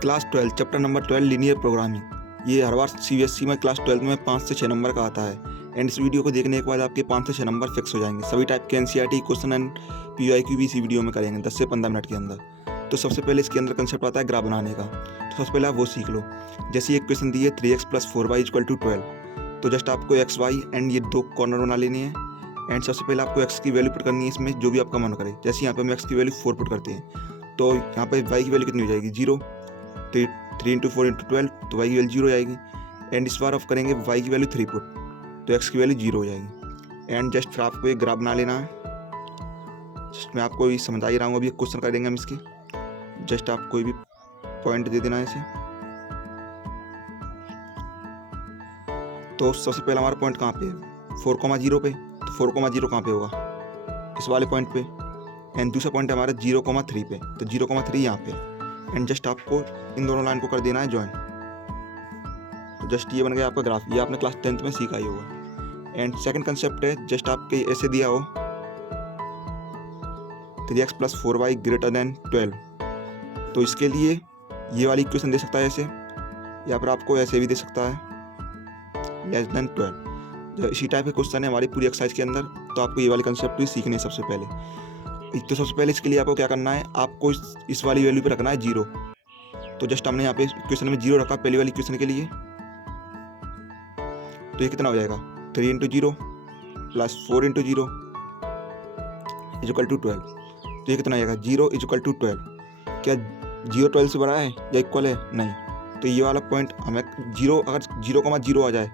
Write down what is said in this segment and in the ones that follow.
Class 12 chapter number 12 linear programming. ये हर बार CBSE में class 12 में 5 से 6 नंबर का आता है एंड इस वीडियो को देखने के बाद आपके 5 से 6 नंबर फिक्स हो जाएंगे। सभी टाइप के एनसीईआरटी क्वेश्चन एंड पीवाईक्यू भी इसी वीडियो में करेंगे 10 से 15 मिनट के अंदर। तो सबसे पहले इसके अंदर कंसेप्ट आता है ग्राफ बनाने का। तो सबसे पहले आप वो सीख लो। जैसे एक क्वेश्चन दी है 3x + 4y = 12, तो जस्ट आपको एक्स वाई एंड ये दो कॉर्नर बना लेनी है एंड सबसे पहले आपको x की वैल्यू पुट करनी है इसमें जो भी आपका मन करे। जैसे यहाँ पे हम x की वैल्यू 4 पुट करते हैं तो यहाँ पे y की वैल्यू कितनी हो जाएगी 0। 3 × 4 × 12 तो y की वैल्यू 0 हो जाएगी एंड इस बार आप करेंगे y की वैल्यू 3 पुट तो x की वैल्यू 0 हो जाएगी एंड जस्ट फिर आपको एक ग्राफ बना लेना है। जस्ट मैं आपको भी समझा ही रहा हूँ, अभी एक क्वेश्चन करेंगे हम इसके। जस्ट आप कोई भी पॉइंट दे देना है इसे। तो सबसे पहला हमारा पॉइंट कहाँ पे है 4,0 पे, तो 4,0 कहाँ पे होगा इस वाले पॉइंट पे एंड दूसरा पॉइंट है हमारा 0,3 पे, तो 0,3 यहाँ पे एंड जस्ट आपको इन दोनों लाइन को कर देना है ज्वाइन। तो जस्ट ये बन गया आपका ग्राफ। ये आपने क्लास 10th में सीखा ही होगा। एंड सेकंड कंसेप्ट है जस्ट आपके ऐसे दिया हो 3x + 4y > 12, तो इसके लिए ये वाली इक्वेशन दे सकता है ऐसे, या फिर आपको ऐसे भी दे सकता है <12। जब इसी टाइप के क्वेश्चन है हमारी पूरी एक्सरसाइज के अंदर, तो आपको ये वाले कंसेप्ट भी सीखने हैं सबसे पहले। तो सबसे पहले इसके लिए आपको क्या करना है, आपको इस वाली वैल्यू पे रखना है 0। तो जस्ट हमने यहाँ पे क्वेश्चन में 0 रखा पहली वाली क्वेश्चन के लिए, तो ये कितना हो जाएगा 3 × 0 + 4 × 0 = 12। तो ये कितना आएगा 0 = 12। क्या 0 12 से बड़ा है या इक्वल है? नहीं। तो ये वाला पॉइंट हमें 0, अगर 0,0 आ जाए,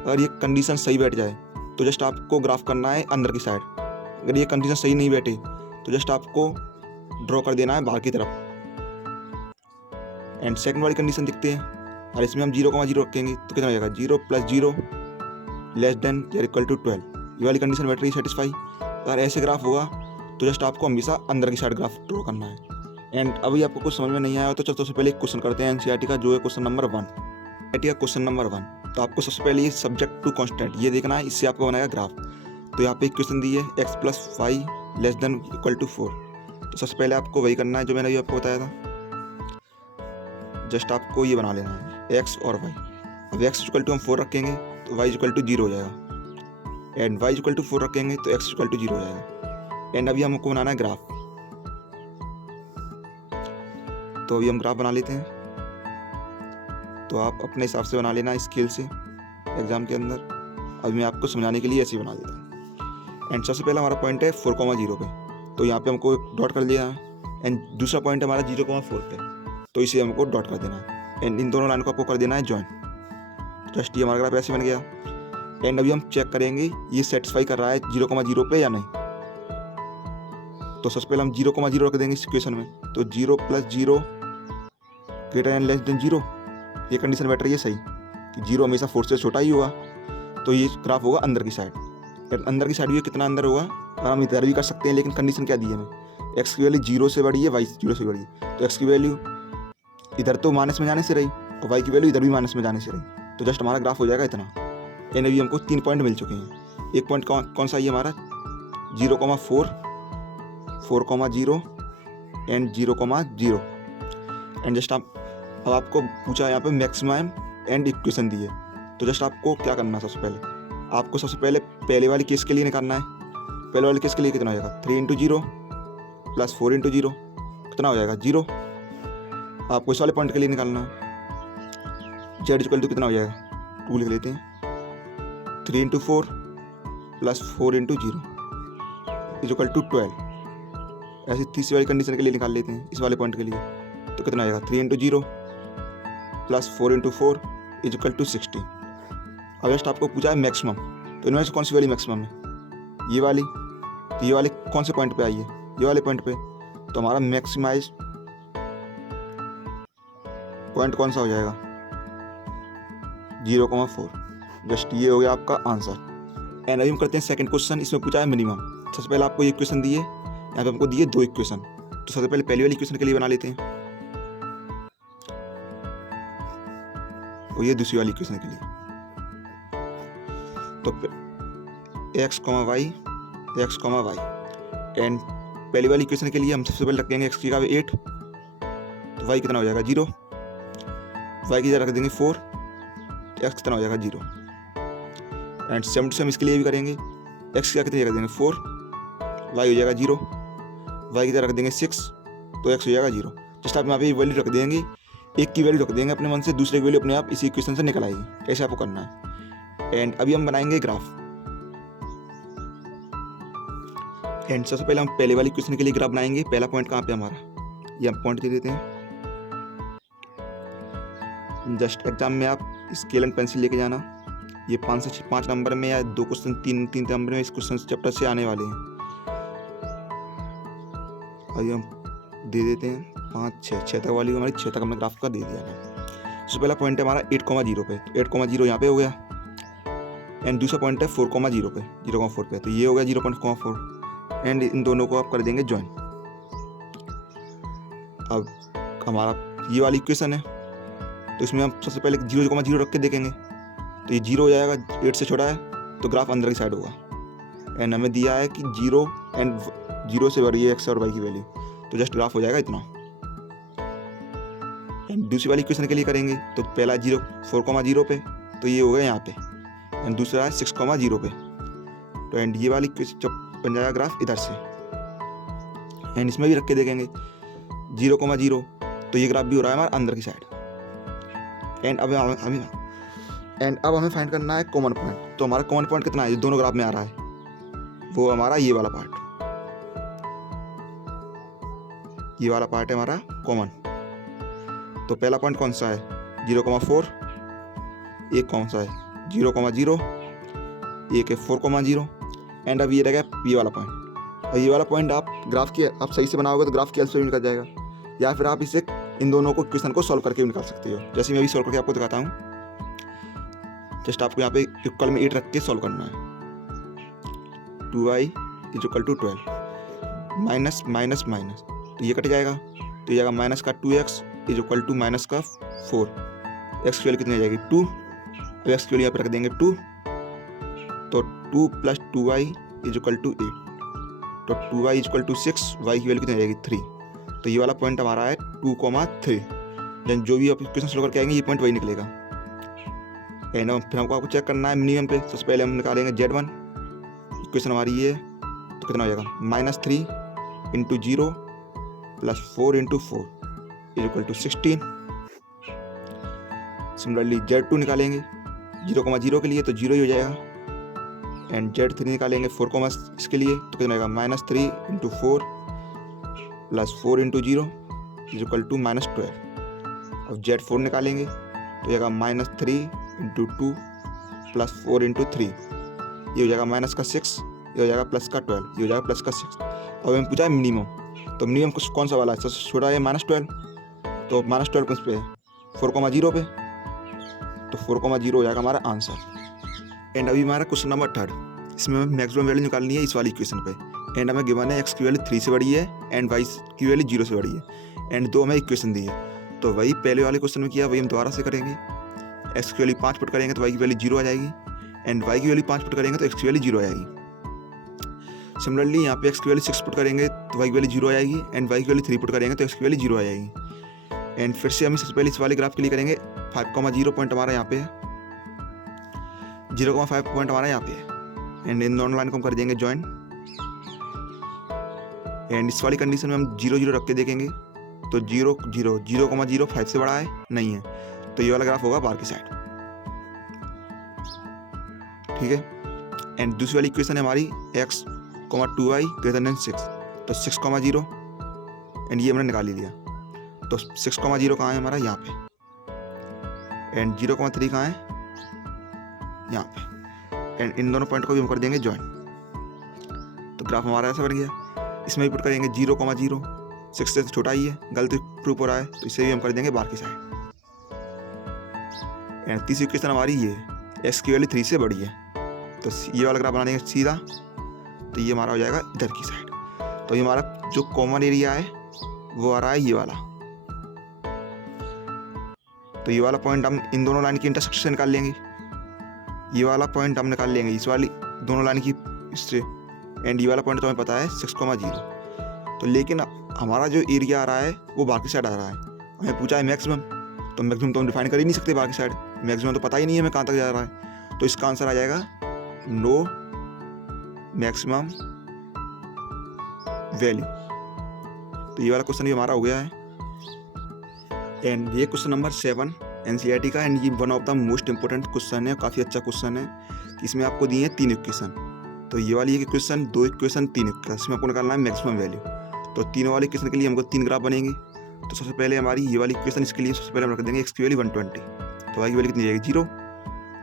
अगर ये कंडीशन सही बैठ जाए तो जस्ट आपको ग्राफ करना है अंदर की साइड। अगर ये कंडीशन सही नहीं बैठे तो जस्ट आपको ड्रॉ कर देना है बाहर की तरफ। एंड सेकंड वाली कंडीशन देखते हैं, और इसमें हम 0,0 रखेंगे तो कितना हो जाएगा 0 + 0 < > 12। ये वाली कंडीशन बैठ रही है सेटिस्फाई। अगर ऐसे ग्राफ होगा तो जस्ट आपको हमेशा अंदर की साइड ग्राफ ड्रॉ करना है। एंड अभी आपको कुछ समझ में नहीं आया तो चलो सबसे पहले एक क्वेश्चन करते हैं एनसीईआरटी का, जो है क्वेश्चन नंबर 1। एनसीईआरटी का क्वेश्चन नंबर 1, तो आपको सबसे पहले ये सब्जेक्ट टू कांस्टेंट ये देखना है, इससे आपको बनाएगा ग्राफ। तो यहाँ पे एक क्वेश्चन दी है x + y < 4। तो सबसे पहले आपको वही करना है जो मैंने अभी आपको बताया था। जस्ट आपको ये बना लेना है x और y। अब x = हम 4 रखेंगे तो y = 0 हो जाएगा एंड y = 4 रखेंगे तो x = 0 हो जाएगा। एंड अभी हमको बनाना है ग्राफ, तो अभी हम ग्राफ बना लेते हैं। तो आप अपने हिसाब से बना लेना स्केल से एग्जाम के अंदर। अभी मैं आपको समझाने के लिए ऐसे ही बना देता हूँ। एंड सबसे पहला हमारा पॉइंट है 4,0 पे, तो यहाँ पे हमको डॉट कर दिया है। एंड दूसरा पॉइंट है हमारा 0,4 पे, तो इसे हमको डॉट कर देना है एंड इन दोनों लाइन को आपको कर देना है ज्वाइन। जस्ट ये हमारा ग्राफ ऐसे बन गया। एंड अभी हम चेक करेंगे ये सेटिस्फाई कर रहा है 0,0 पे या नहीं। तो सबसे पहले हम 0,0 रख देंगे इस इक्वेशन में, तो 0 + 0 < 0। ये कंडीशन बैठ रही है सही कि 0 हमेशा 4 से छोटा ही होगा, तो ये ग्राफ होगा अंदर की साइड। अंदर की साइड भी कितना अंदर होगा, और हम इधर भी कर सकते हैं, लेकिन कंडीशन क्या दी है हमें, x की वैल्यू 0 से बड़ी है, y 0 से बड़ी है। तो x की वैल्यू इधर तो माइनस में जाने से रही और y की वैल्यू इधर भी माइनस में जाने से रही, तो जस्ट हमारा ग्राफ हो जाएगा इतना। एंड अभी हमको 3 पॉइंट मिल चुके हैं। एक पॉइंट कौन सा है हमारा 0,4, 4,0 एंड 0,0। एंड जस्ट अब आपको पूछा यहाँ पे मैक्सिमम एंड इक्वेशन दी है, तो जस्ट आपको क्या करना है, आपको सबसे पहले पहले वाली केस के लिए निकालना है। पहले वाले केस के लिए कितना हो जाएगा 3 × 0 + 4 × 0 कितना हो जाएगा 0। आपको इस वाले पॉइंट के लिए निकालना है z = कितना हो जाएगा 2 लिख लेते हैं। 3 × 4 + 4 × 0 = 12। ऐसे तीसरी वाली कंडीशन के लिए निकाल लेते हैं इस वाले पॉइंट के लिए, तो कितना आएगा 3 × 0 + 4 × 4 = 16। अब जस्ट आपको पूछा है मैक्सिमम, तो इनमें से कौन सी वाली मैक्सिमम है, ये वाली। तो ये वाले कौन से पॉइंट पे आई है, ये वाले पॉइंट पे, तो हमारा मैक्सिमाइज पॉइंट कौन सा हो जाएगा 0,4। जस्ट ये हो गया आपका आंसर। एंड अभी हम करते हैं सेकंड क्वेश्चन। इसमें पूछा है मिनिमम। सबसे पहले आपको ये इक्वेशन दी है, यहाँ पे हमको दिए 2 इक्वेशन। तो सबसे पहले पहली वाली इक्वेशन के लिए बना लेते हैं और ये दूसरी वाली इक्वेशन के लिए। तो x, y एंड पहली वाली इक्वेशन के लिए हम सबसे पहले रखेंगे x की जगह 8, तो वाई कितना हो जाएगा 0, वाई की जगह रख देंगे 4, तो एक्स कितना हो जाएगा 0। एंड सेम टू सेम इसके लिए भी करेंगे, एक्स की कितनी जगह देंगे 4, वाई हो जाएगा 0, वाई की जगह रख देंगे 6, तो एक्स हो जाएगा 0। जस्ट आप यहाँ पे वैल्यू रख देंगे, एक की वैल्यू रख देंगे अपने मन से, दूसरे की वैल्यू अपने आप इसी इक्वेशन से निकल आएगी। कैसे आपको करना है। एंड अभी हम बनाएंगे ग्राफ। एंड सबसे पहले हम पहले वाली इक्वेशन के लिए ग्राफ बनाएंगे। पहला पॉइंट कहाँ पे हमारा, ये हम पॉइंट दे देते हैं। जस्ट एग्जाम में आप स्केल एंड पेंसिल लेके जाना, ये 5 से 5 नंबर में या 2 क्वेश्चन 3 नंबर में इस क्वेश्चन चैप्टर से आने वाले हैं। अभी हम दे देते हैं 5 6 तक वाली हमारी 6 तक हमने ग्राफ का दे दिया है। सबसे पहला पॉइंट है हमारा 8,0 पे, तो 8,0 यहाँ पे हो गया। एंड दूसरा पॉइंट है 4,0 पे, 0,4 पे, तो ये हो गया 0.4। एंड इन दोनों को आप कर देंगे ज्वाइन। अब हमारा ये वाली इक्वेशन है, तो इसमें हम सबसे पहले 0,0 रख के देखेंगे, तो ये 0 हो जाएगा, 8 से छोटा है तो ग्राफ अंदर की साइड होगा। एंड हमें दिया है कि 0 एंड 0 से बढ़ी है एक्स और वाई की वैल्यू, तो जस्ट ग्राफ हो जाएगा इतना। एंड दूसरी वाली इक्वेशन के लिए करेंगे, तो पहला 4,0 पे, तो ये हो गया यहाँ पे। एंड दूसरा है 6,0 पे, तो एंड ये वाली इक्वेशन जब बन जाएगा ग्राफ इधर से। एंड इसमें भी रख के देखेंगे 0,0, तो ये ग्राफ भी हो रहा है हमारा अंदर की साइड। एंड अब हमें फाइंड करना है कॉमन पॉइंट। तो हमारा कॉमन पॉइंट कितना है जो दोनों ग्राफ में आ रहा है, वो हमारा ये वाला पार्ट, ये वाला पार्ट है हमारा कॉमन। तो पहला पॉइंट कौन सा है 0,4, एक कौन सा है 0,0, एक है 4,0। एंड अब ये रहेगा ये वाला पॉइंट। और ये वाला पॉइंट आप ग्राफ की आप सही से बनाओगे तो ग्राफ की हेल्प से भी निकल जाएगा, या फिर आप इसे इन दोनों को क्वेश्चन को सॉल्व करके भी निकाल सकते हो। जैसे मैं अभी सॉल्व करके आपको दिखाता हूँ। जस्ट आपको यहाँ पे इक्वल में 8 रख के सॉल्व करना है। 2y = 12 माइनस माइनस माइनस, तो ये कट जाएगा, तो ये जाएगा माइनस का 2x = माइनस का 4। एक्स की वैल्यू कितनी आ जाएगी 2, तो एक्स की वैल्यू यहाँ पे रख देंगे 2, तो 2 + 2y = 8, तो 2y = 6, y की वैल्यू कितनी आ जाएगी 3। तो ये वाला पॉइंट हमारा है 2,3। देन जो भी आप इक्वेशन सॉल्व करके आएंगे ये पॉइंट वही निकलेगा। एंड फिर हमको आपको चेक करना है मिनिमम पे। सबसे पहले हम निकालेंगे Z1, इक्वेशन हमारी ये है, तो कितना हो जाएगा -3 × 0 + 4 × 4 = 16। सिमिलरली Z2 निकालेंगे 0,0 के लिए, तो 0 ही हो जाएगा। एंड Z3 निकालेंगे 4, इसके लिए, तो कितना आएगा -3 × 4 + 4 × 0 = -12। अब Z4 निकालेंगे तो जाएगा -3 × 2 + 4 × 3, ये हो जाएगा -6, ये हो जाएगा +12, ये हो जाएगा +6। अब हमें पूछा है मिनिमम, तो मिनिमम कौन सा वाला है, सबसे छोटा है -12, तो -12 किस पे है 4,0 पे, तो 4,0 हो जाएगा हमारा आंसर। एंड अभी हमारा क्वेश्चन नंबर 3, इसमें हमें मैक्सिमम वैल्यू निकालनी है इस वाली इक्वेशन पे। एंड हमें गिवन है एक्स की वैल्यू 3 से बड़ी है एंड वाई की वैल्यू 0 से बड़ी है। एंड 2 हमें इक्वेशन दी है, तो वही पहले वाले क्वेश्चन में किया वही हम दोबारा से करेंगे। एक्स की वैल्यू 5 पुट करेंगे तो वाई की वैल्यू 0 आ जाएगी, एंड वाई की वैल्यू 5 पुट करेंगे तो एक्स की वैल्यू 0 आ जाएगी। सिमिलरली यहाँ पे एक्स की वैल्यू 6 पुट करेंगे तो वाई की वैल्यू 0 आ जाएगी, एंड वाई की वैल्यू 3 पुट करेंगे तो एक्स की वैल्यू 0 आ जाएगी। एंड फिर से हम सबसे पहले इस वाले ग्राफ के लिए करेंगे 5,0 पॉइंट हमारा यहाँ पे है, 0,5 पॉइंट हमारा यहाँ पे है। एंड इन दोनों लाइन को हम कर देंगे ज्वाइन। एंड इस वाली कंडीशन में हम 0 0 रख के देखेंगे, तो 0 0 0,0 5 से बड़ा है नहीं है, तो ये वाला ग्राफ होगा बाहर की साइड, ठीक है। एंड दूसरी वाली इक्वेशन है हमारी x, 2y > 6, तो 6,0 एंड ये हमने निकाल ही लिया, तो 6,0 कहाँ है हमारा यहाँ पे, एंड 0,3 कहाँ है यहाँ पे। एंड इन दोनों पॉइंट को भी हम कर देंगे ज्वाइन, तो ग्राफ हमारा ऐसा बन गया। इसमें भी पुट करेंगे 0,0, 6 से छोटा ही है, गलती प्रूफ हो रहा है, तो इसे भी हम कर देंगे बाहर की साइड। एंड तीसरी इक्वेशन हमारी ये एक्स की वैल्यू 3 से बड़ी है, तो ये वाला ग्राफ बना देंगे सीधा, तो ये हमारा हो जाएगा इधर की साइड। तो ये हमारा जो कॉमन एरिया है वो आ रहा है ये वाला, तो ये वाला पॉइंट हम इन दोनों लाइन की इंटरसेक्शन से निकाल लेंगे, ये वाला पॉइंट हम निकाल लेंगे इस वाली दोनों लाइन की इससे। एंड ये वाला पॉइंट तो हमें पता है 6,0, तो लेकिन हमारा जो एरिया आ रहा है वो बाकी साइड आ रहा है, हमें पूछा है मैक्सिमम, तो मैक्सिमम तो हम डिफाइन कर ही नहीं सकते बाहर की साइड, मैक्सिमम तो पता ही नहीं है हमें कहाँ तक जा रहा है। तो इसका आंसर आ जाएगा नो मैक्सिमम वैल्यू। तो ये वाला क्वेश्चन भी हमारा हो गया है। एंड ये क्वेश्चन नंबर 7 एनसीईआरटी का, एंड ये one of the most important question है, काफ़ी अच्छा क्वेश्चन है। इसमें आपको दिए हैं 3 इक्वेशन, तो ये वाली एक इक्वेशन, 2 इक्वेशन, 3 इक्वेशन, इसमें आपको निकालना है मैक्सिमम वैल्यू। तो तीनों वाले इक्वेशन के लिए हमको 3 ग्राफ बनेंगे। तो सबसे पहले हमारी ये वाली इक्वेशन, इसके लिए सबसे पहले हम रख देंगे एक्स की वैल्यू 120, तो वाई की वैल्यू कितनी जाएगी 0,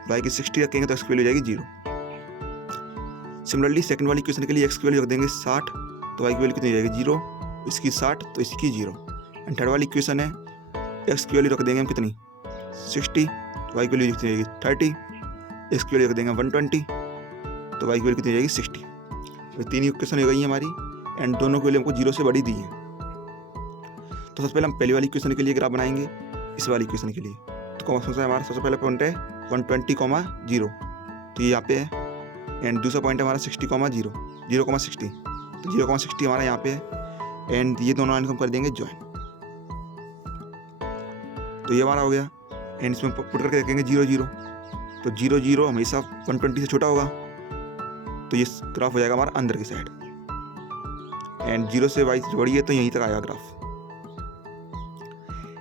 वाई की 60 रखेंगे तो एक्स की वैल्यू जाएगी 0। सिमिलरली सेकंड वाली इक्वेशन के लिए एक्स की वैल्यू रख देंगे 60, तो वाई की वैल्यू कितनी जाएगी 0, इसकी 60 तो इसकी 0। एंड थर्ड वाली इक्वेशन है एक्स की वैल्यू रख देंगे हम कितनी 60, तो वाई की वैल्यू कितनी जाएगी 30, एक्स की वैल्यू रख देंगे 120, तो वाई की वैल्यू कितनी जाएगी 60। तो 3 इक्वेशन हो गई है हमारी, एंड दोनों की वैल्यू हमको 0 से बड़ी दी है। तो सबसे पहले हम पहली वाली इक्वेशन के लिए ग्राफ बनाएंगे, इस वाली इक्वेशन के लिए। तो कौन सा हमारा सबसे पहला पॉइंट है 120,0, तो ये यहाँ पे है। एंड दूसरा पॉइंट है हमारा 60,0, 0,60, तो 0,60 हमारा यहाँ पे है। एंड ये दोनों लाइन को हम कर देंगे ज्वाइन, तो ये हमारा हो गया। एंड इसमें पुट करके देखेंगे 0, 0, तो 0, 0 हमेशा 120 से छोटा होगा, तो ये ग्राफ हो जाएगा हमारा अंदर की साइड। एंड 0 से y बड़ी है तो यहीं तक आएगा ग्राफ।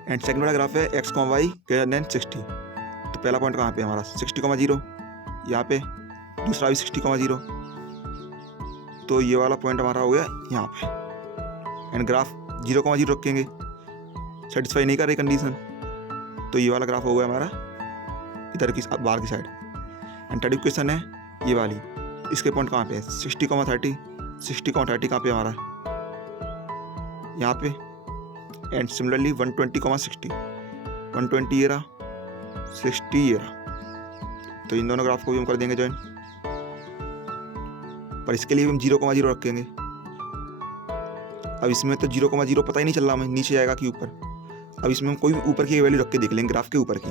एंड सेकंड वाला ग्राफ है x, y ग्रेटर देन 60, तो पहला पॉइंट कहाँ पे हमारा 60,0 यहाँ पे, दूसरा भी 60,0, तो ये वाला पॉइंट हमारा हो गया यहाँ पे। एंड ग्राफ 0,0 रखेंगे, सेटिस्फाई नहीं कर रही कंडीशन, तो ये वाला ग्राफ हो गया हमारा इधर की बाहर की साइड। एंड थर्ड इक्वेशन है ये वाली, इसके पॉइंट कहाँ पे है 60,30, 60,30 कहाँ पे हमारा यहाँ पे। एंड सिमिलरली 120,60, 120 ये रहा, 60 ये रहा, तो इन दोनों ग्राफ को भी हम कर देंगे ज्वाइन। पर इसके लिए भी हम 0,0 रखेंगे। अब इसमें तो 0,0 पता ही नहीं चल रहा हमें नीचे जाएगा कि ऊपर। अब इसमें हम कोई भी ऊपर की वैल्यू रख के देख लेंगे ग्राफ के ऊपर की।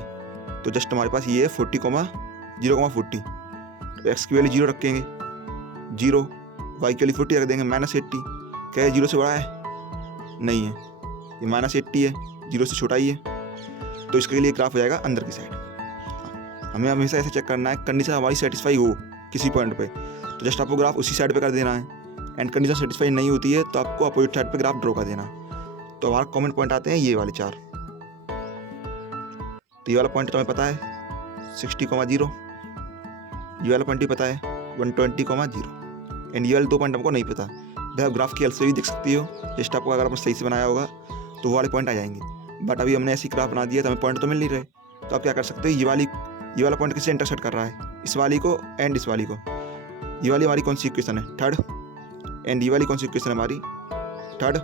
तो जस्ट हमारे पास ये है 40,0,40, तो एक्स की वैल्यू 0 रखेंगे 0, वाई की वैल्यू 40 रख देंगे -80। क्या है 0 से बड़ा है? नहीं है, ये -80 है, 0 से छोटा ही है, तो इसके लिए ग्राफ हो जाएगा अंदर की साइड। हमें हमेशा ऐसे चेक करना है कंडीशन हमारी सेटिस्फाई हो किसी पॉइंट पे, तो जस्ट आपको ग्राफ उसी साइड पे कर देना है। एंड कंडीशन सेटिस्फाई नहीं होती है तो आपको अपोजिट साइड पे ग्राफ ड्रॉ कर देना। तो हमारा कॉमन पॉइंट आते हैं ये वाले 4। तो ये वाला पॉइंट तुम्हें पता है 60,0, ये वाला पॉइंट ही पता है 120,0, एंड ये वाले 2 पॉइंट हमको नहीं पता। भाई आप ग्राफ की हेल्प से भी देख सकती हो, जस्ट आपको अगर आपने सही से बनाया होगा तो वो वाले पॉइंट आ जाएंगे। बट अभी हमने ऐसी ग्राफ बना दिया तो हमें पॉइंट तो मिल नहीं रहे, तो आप क्या कर सकते हो, ये वाला पॉइंट किससे इंटरसेक्ट कर रहा है, इस वाली को एंड इस वाली को। ये वाली हमारी कौन सी इक्वेशन है 3rd, एंड ये वाली कौन सी इक्वेशन है हमारी 3rd,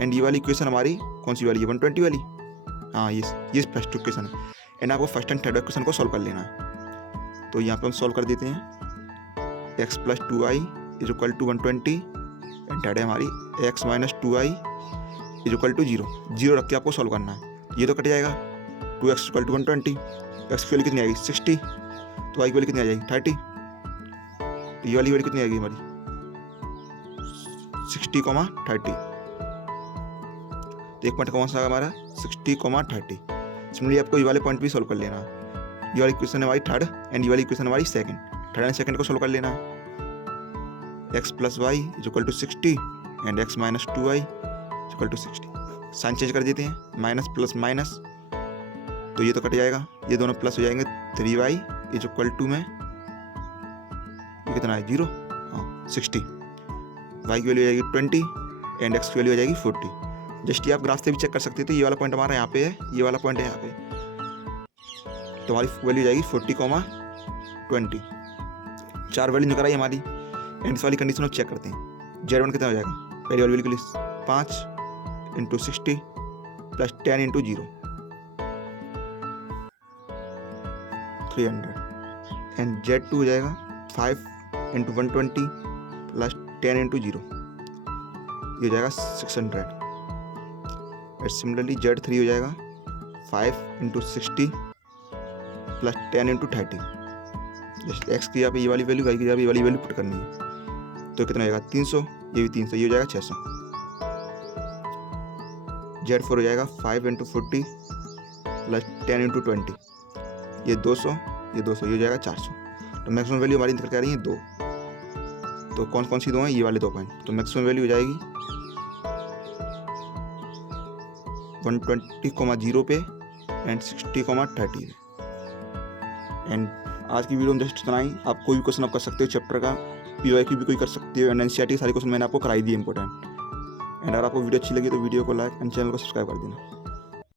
एंड ये वाली इक्वेशन हमारी कौन सी वाली है 120 वाली। हाँ ये फर्स्ट इक्वेशन है। एंड आपको फर्स्ट एंड थर्ड इक्वेशन को सॉल्व कर लेना है। तो यहाँ पे हम सॉल्व कर देते हैं x + 2i = 120, एंड थर्ड है हमारी x - 2i = 0, 0 रख के आपको सॉल्व करना है। ये तो कट जाएगा, 2x = 120, x की वैल्यू कितनी आएगी 60, तो y की वैल्यू कितनी आ जाएगी 30, तो ये वाली वैल्यू कितनी आएगी हमारी 60,30। तो एक पॉइंट कौन सा आएगा हमारा 60,30। सिमिलरली आपको ये वाले पॉइंट भी सॉल्व कर लेना है। ये वाली इक्वेशन है हमारी 3rd, एंड ये वाली इक्वेशन हमारी 2nd, 3rd एंड 2nd को सॉल्व कर लेना है। x + y = 60, and x - 2i = 60। Sign change कर देते हैं, माइनस प्लस माइनस, तो ये तो कट जाएगा, ये दोनों प्लस हो जाएंगे। 3y = में ये कितना है 0, हाँ 60, y की वैल्यू हो जाएगी 20, एंड x की वैल्यू हो जाएगी 40। जस्ट ये आप ग्राफ से भी चेक कर सकते हैं। तो ये वाला पॉइंट हमारा यहाँ पे है, ये वाला पॉइंट है यहाँ पे, तो हमारी वैल्यू जाएगी 40,20। 4 वैल्यू निकल आई हमारी। एंड इस वाली कंडीशन को चेक करते हैं। Z1 कितना हो जाएगा, पहली वाली वैल्यू के लिए 5 × 60 + 10 × 0, 300। एंड Z2 हो जाएगा 5 × 120 + 10 × 0, ये हो जाएगा 600। एंड सिमिलरली Z3 हो जाएगा 5 × 60 + 10 × 30। जस्ट x की यहाँ पे ये वाली वैल्यू, y की यहाँ पे ये वाली वैल्यू पुट करनी है, तो कितना हो जाएगा 300, ये भी 300, ये हो जाएगा 600। Z4 हो जाएगा 5 × 40 प्लस 10 × 20, ये 200, ये 200, ये हो जाएगा 400। तो मैक्सिमम वैल्यू हमारी निकल के आ रही है 2। तो कौन कौन सी 2 हैं? ये वाले 2 पॉइंट। तो मैक्सिमम वैल्यू हो जाएगी 120,0 पे एंड 60,30 पे। एंड आज की वीडियो में जस्ट इतना ही। आप कोई भी क्वेश्चन आप कर सकते हो चैप्टर का, PYQ भी कोई कर सकते हो, एंड NCERT सारे क्वेश्चन मैंने आपको कराई दिए इंपॉर्टेंट। एंड अगर आपको वीडियो अच्छी लगी तो वीडियो को लाइक एंड चैनल को सब्सक्राइब कर देना।